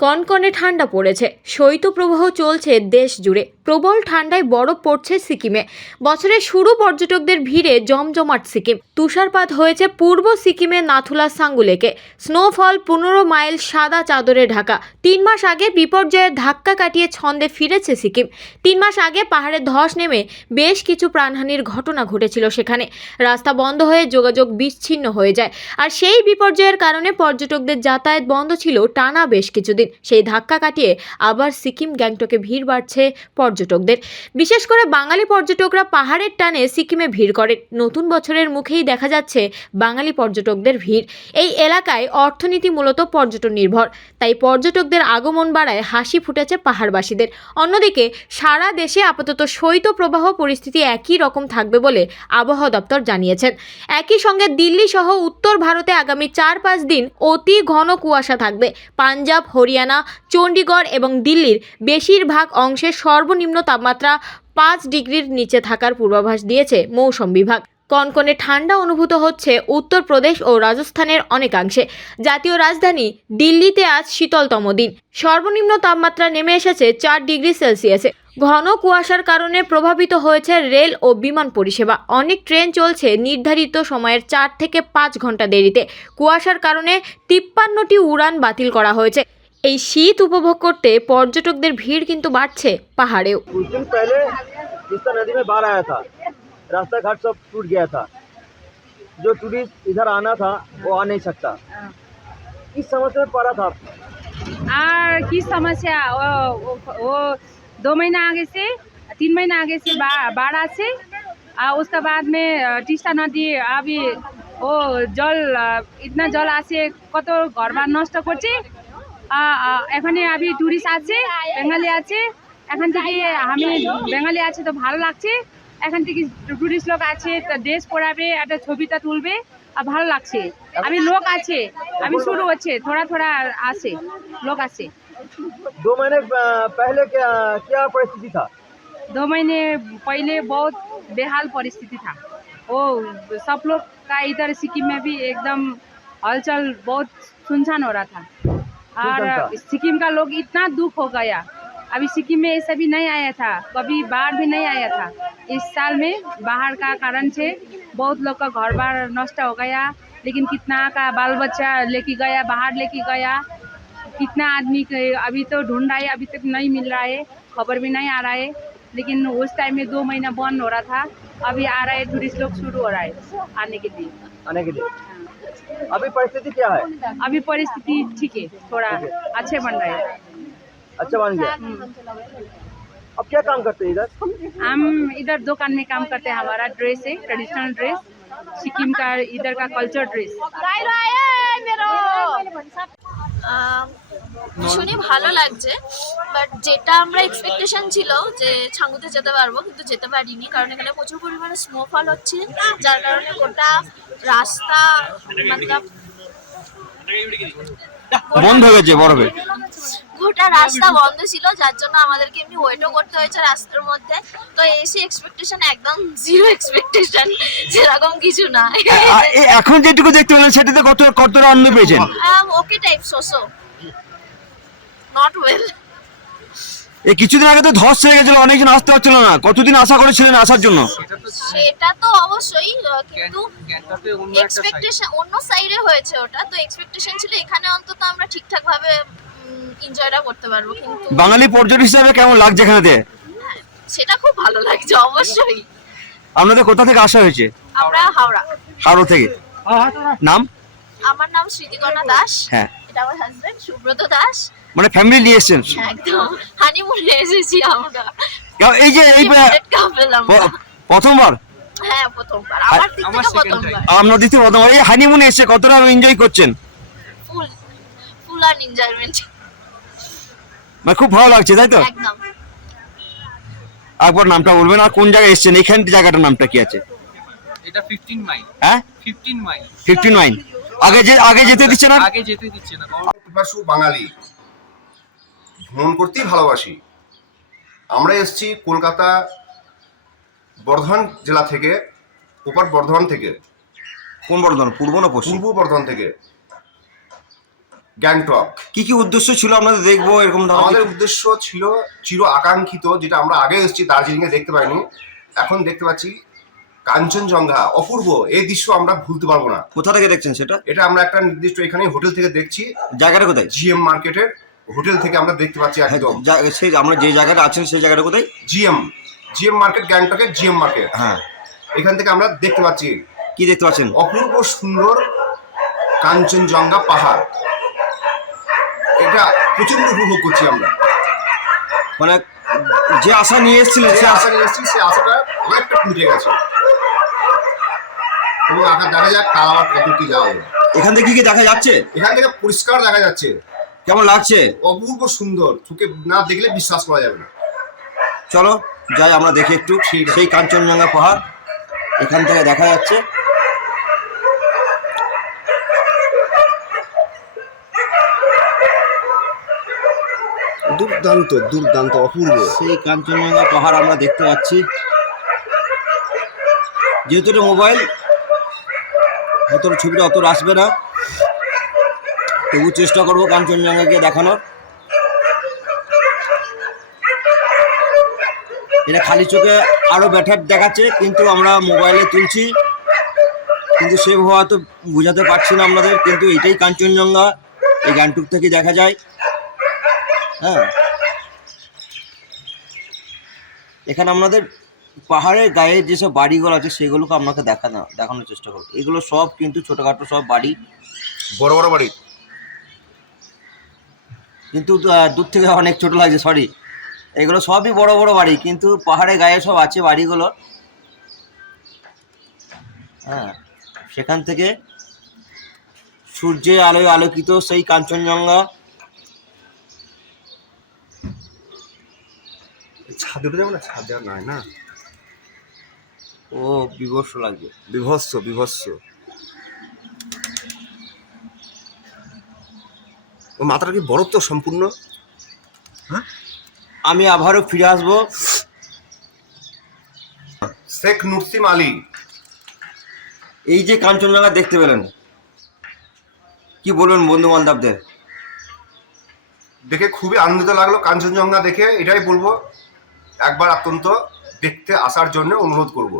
কনকনে ঠান্ডা পড়েছে, শৈত্যপ্রবাহ চলছে দেশ জুড়ে। প্রবল ঠান্ডায় বরফ পড়ছে সিকিমে। বছরের শুরু পর্যটকদের ভিড়ে জমজমাট সিকিম। তুষারপাত হয়েছে পূর্ব সিকিমে নাথুলা সাঙ্গুলেকে। স্নোফল 15 মাইল সাদা চাদরে ঢাকা। 3 মাস আগে বিপর্যয়ের ধাক্কা কাটিয়ে ছন্দে ফিরেছে সিকিম। 3 মাস আগে পাহাড়ে ধস নেমে বেশ কিছু প্রাণহানির ঘটনা ঘটেছিল সেখানে। রাস্তা বন্ধ হয়ে যোগাযোগ বিচ্ছিন্ন হয়ে যায়। আর সেই বিপর্যয়ের কারণে পর্যটকদের যাতায়াত বন্ধ ছিল টানা বেশ কিছুদিন। সেই ধাক্কা কাটিয়ে আবার সিকিম গ্যাংটকে ভিড় বাড়ছে পর্যটকদের। বিশেষ করে বাঙালি পর্যটকরা পাহাড়ের টানে সিকিমে ভিড় করেন। নতুন বছরের মুখেই দেখা যাচ্ছে বাঙালি পর্যটকদের ভিড়। এই এলাকায় অর্থনীতি মূলত পর্যটন নির্ভর, তাই পর্যটকদের আগমন বাড়ায় হাসি ফুটেছে পাহাড়বাসীদের। অন্যদিকে সারা দেশে আপাতত শৈত্যপ্রবাহ পরিস্থিতি একই রকম থাকবে বলে আবহাওয়া দপ্তর জানিয়েছেন। একই সঙ্গে দিল্লি সহ উত্তর ভারতে আগামী 4-5 দিন অতি ঘন কুয়াশা থাকবে। পাঞ্জাব, হরিয়ানা, চণ্ডীগড় এবং দিল্লির বেশিরভাগ অংশে সর্বনিম্ন তাপমাত্রা 5 ডিগ্রির নিচে থাকার পূর্বাভাস দিয়েছে মৌসুম বিভাগ। কনকনে ঠান্ডা অনুভূত হচ্ছে উত্তরপ্রদেশ ও রাজস্থানের অনেকাংশে। জাতীয় রাজধানী দিল্লিতে আজ শীতলতম দিন। সর্বনিম্ন তাপমাত্রা নেমে এসেছে 4 ডিগ্রি সেলসিয়াসে। ঘন কুয়াশার কারণে প্রভাবিত হয়েছে রেল ও বিমান পরিষেবা। অনেক ট্রেন চলছে নির্ধারিত সময়ের 4 থেকে 5 ঘন্টা দেরিতে। কুয়াশার কারণে 53টি উড়ান বাতিল করা হয়েছে। এই শীত উপভোগ করতে পর্যটকদের ভিড় কিন্তু বাড়ছে পাহাড়েও। कुछ दिन पहले तिस्ता नदी में बाढ़ आया था, रास्ता घाट सब टूट गया था। जो टूरिस्ट इधर आना था वो आ नहीं सकता। किस समस्या में पड़ा था? और की समस्या वो 2 महीना आगे से 3 महीना आगे से बाढ़ आसे। उसके बाद में तिस्ता नदी अभी वो जल इतना जल आसे कत घरबार नष्ट करছে। এখানে अभी टूरिस्ट আছে, বেঙ্গলি আছে। এখান থেকে আমি বেঙ্গলি আছে তো ভালো লাগছে। এখান থেকে টুরিস্ট লোক আছে, তো ড্রেস পরাবে, একটা ছবিটা তুলবে, আর ভালো লাগছে। আমি লোক আছে, আমি শুরু হচ্ছে, थोड़ा थोड़ा আসে लोग আছে। 2 महीने पहले क्या क्या परिस्थिति था? 2 महीने पहले बहुत बेहाल परिस्थिति था। वो सब लोग का इधर सिक्किम में भी एकदम हलचल, बहुत सुनसान हो रहा था। और सिक्किम का लोग इतना दुख हो गया। अभी सिक्किम में ऐसा भी नहीं आया था, कभी बाढ़ भी नहीं आया था। इस साल में बाढ़ का कारण से बहुत लोग का घर बार नष्ट हो गया। लेकिन कितना का बाल बच्चा लेके गया, बाहर लेके गया। कितना आदमी अभी तो ढूंढ रहा है, अभी तक नहीं मिल रहा है, खबर भी नहीं आ रहा है। लेकिन उस टाइम में 2 महीना बंद हो रहा था, अभी आ रहा है, टूरिस्ट लोग शुरू हो रहा है आने के लिए। अभी परिस्थिति क्या है? अभी परिस्थिति ठीक है, थोड़ा अच्छे बन रहा है। अच्छा बन गया। अब क्या काम करते हैं इधर? हम इधर दुकान में काम करते हैं। हमारा ड्रेस है, ट्रेडिशनल ड्रेस, सिक्किम का इधर का कल्चर ड्रेस। ভীষণই ভালো লাগছে, বাট যেটা আমরা এক্সপেকটেশন ছিল যে ছাঙ্গুতে যেতে পারবো, কিন্তু যেতে পারিনি, কারণ এখানে প্রচুর পরিমাণে স্নোফল হচ্ছে, যার কারণে গোটা রাস্তা মতলব বন্ধ হয়ে গেছে বরফে। গোটা রাস্তা বন্ধ ছিল, যার জন্য আমাদেরকে এমনি ওয়েটও করতে হয়েছে রাস্তার মধ্যে। তো এসে এক্সপেকটেশন একদম জিরো এক্সপেকটেশন, যেরকম কিছু না। এখন যেটুকু দেখতে পেলেন সেটাতে কতটা আনন্দ পেয়েছেন? Okay type so so, not well. এই কিছুদিন আগে তো ধস হয়ে গেছিল, অনেকজন আসতে পারছিল না। কতদিন আশা করেছিলেন আসার জন্য? সেটা তো অবশ্যই, কিন্তু এক্সপেকটেশন অন্য সাইডে হয়েছে ওটা, তো এক্সপেকটেশন ছিল এখানে অন্তত আমরা ঠিকঠাক ভাবে এনজয়টা করতে পারবো। কিন্তু বাঙালি পর্যটক হিসেবে কেমন লাগছে এখানে? হ্যাঁ, সেটা খুব ভালো লাগছে অবশ্যই। আপনাদের কোথা থেকে আসা হয়েছে? আমরা হাওড়া থেকে। নাম? আমার নাম স্মৃতিকণা দাস। হ্যাঁ। এটা আমার হাজবেন্ড সুব্রত দাস। মানে ফ্যামিলি নিয়ে এসেছেন? একদম হানিমুনে এসেছি আমরা। এই যে এই প্রথমবার? হ্যাঁ প্রথমবার, আমার দিক থেকে প্রথমবার। আপনার দিক থেকে প্রথমবার। এই হানিমুনে এসে কতটা এনজয় করছেন? ফুল আর এনজয়মেন্ট। মানে খুব ভালো লাগছে, তাই তো? একদম। একবার নামটা বলবেন আর কোন জায়গায় এসেছেন? এখান জায়গাটার নামটা কি আছে? এটা 15 মাইল। হ্যাঁ 15 মাইল। 15 মাইল। আগে যেতে দিচ্ছে না? আগে যেতে দিচ্ছে না। পিপাসু বাঙালি, ভ্রমণ করতেই ভালোবাসি। আমরা এসেছি কলকাতা বর্ধমান জেলা থেকে, উপর বর্ধমান থেকে। কোন বর্ধমান? পূর্ব না পশ্চিম? পূর্ব বর্ধমান থেকে। গ্যাংটক। কি কি উদ্দেশ্য ছিল আপনাদের দেখবো এরকম ধরনের? আমাদের উদ্দেশ্য ছিল চির আকাঙ্ক্ষিত, যেটা আমরা আগে এসেছি দার্জিলিংয়ে দেখতে পাইনি, এখন দেখতে পাচ্ছি কাঞ্চনজঙ্ঘা। অপূর্ব এই দৃশ্য আমরা ভুলতে পারবো না। কোথা থেকে দেখছেন সেটা? এটা আমরা একটা নির্দিষ্ট এখানে হোটেল থেকে দেখছি, জায়গাটা কোথায়? জিএম মার্কেটের হোটেল থেকে আমরা দেখতে পাচ্ছি একদম। সেই আমরা যে জায়গাটা আছেন সেই জায়গাটা কোথায়? জিএম মার্কেট, গ্যাংটকের জিএম মার্কেট। হ্যাঁ, এখান থেকে আমরা দেখতে পাচ্ছি কি দেখতে পাচ্ছেন? অপূর্ব সুন্দর কাঞ্চনজঙ্ঘা পাহাড়। এটা প্রচন্ড উপভোগ করছি আমরা। মানে যে আশা নিয়ে এসেছিলেন যে সে আশা নিয়ে এসেছি সেই আশাটা অনেকটা ফুটে গেছে। এবং আকার দেখা যাক কাল আবার কত কি যাওয়া যাবে। এখান থেকে কি দেখা যাচ্ছে? এখান থেকে পরিষ্কার দেখা যাচ্ছে। কেমন লাগছে? অপূর্ব সুন্দর, চোখে না দেখলে বিশ্বাস করা যাবে না। চলো যাই আমরা দেখি একটু। ঠিক আছে। সেই কাঞ্চনজঙ্ঘা পাহাড় এখান থেকে দেখা যাচ্ছে। দুর্দান্ত দুর্দান্ত অপূর্ব। সেই কাঞ্চনজঙ্ঘা পাহাড় আমরা দেখতে পাচ্ছি। যেহেতু এটা মোবাইল, হয়তো ছবিটা অত আসবে না, তবু চেষ্টা করবো কাঞ্চনজঙ্ঘাকে দেখানোর। এটা খালি চোখে আরো বেটার দেখাচ্ছে, কিন্তু আমরা মোবাইলে তুলছি, কিন্তু সেভাবে হয়তো বোঝাতে পারছি না আপনাদের। কিন্তু এটাই কাঞ্চনজঙ্ঘা, এই গ্যাংটক থেকে দেখা যায়। হ্যাঁ, এখানে আপনাদের পাহাড়ের গায়ে যেসব বাড়িগুলো আছে সেগুলোকে আপনাকে দেখানোর চেষ্টা করবো। এগুলো সব কিন্তু ছোটখাটো সব বাড়ি, বড় বড় বাড়ি, কিন্তু দূর থেকে অনেক ছোট লাগছে, সরি। এগুলো সবই বড় বড় বাড়ি, কিন্তু পাহাড়ের গায়ে সব আছে বাড়িগুলো। হ্যাঁ, সেখান থেকে সূর্যের আলোয় আলোকিত সেই কাঞ্চনজঙ্ঘা। ছাদে উঠে যাবো না, ছাদ দেওয়া নয় না, ও বিভৎস লাগছে, বিভৎস বিভৎস। ও মাথাটা কি বরফ তো সম্পূর্ণ। আমি আবারও ফিরে আসবো। শেখ নুরসিম আলী। এই যে কাঞ্চনজঙ্ঘা দেখতে পেলেন, কি বলবেন বন্ধু বান্ধবদের? দেখে খুবই আনন্দিত লাগলো। কাঞ্চনজঙ্ঘা দেখে এটাই বলবো, একবার অত্যন্ত দেখতে আসার জন্য অনুরোধ করব।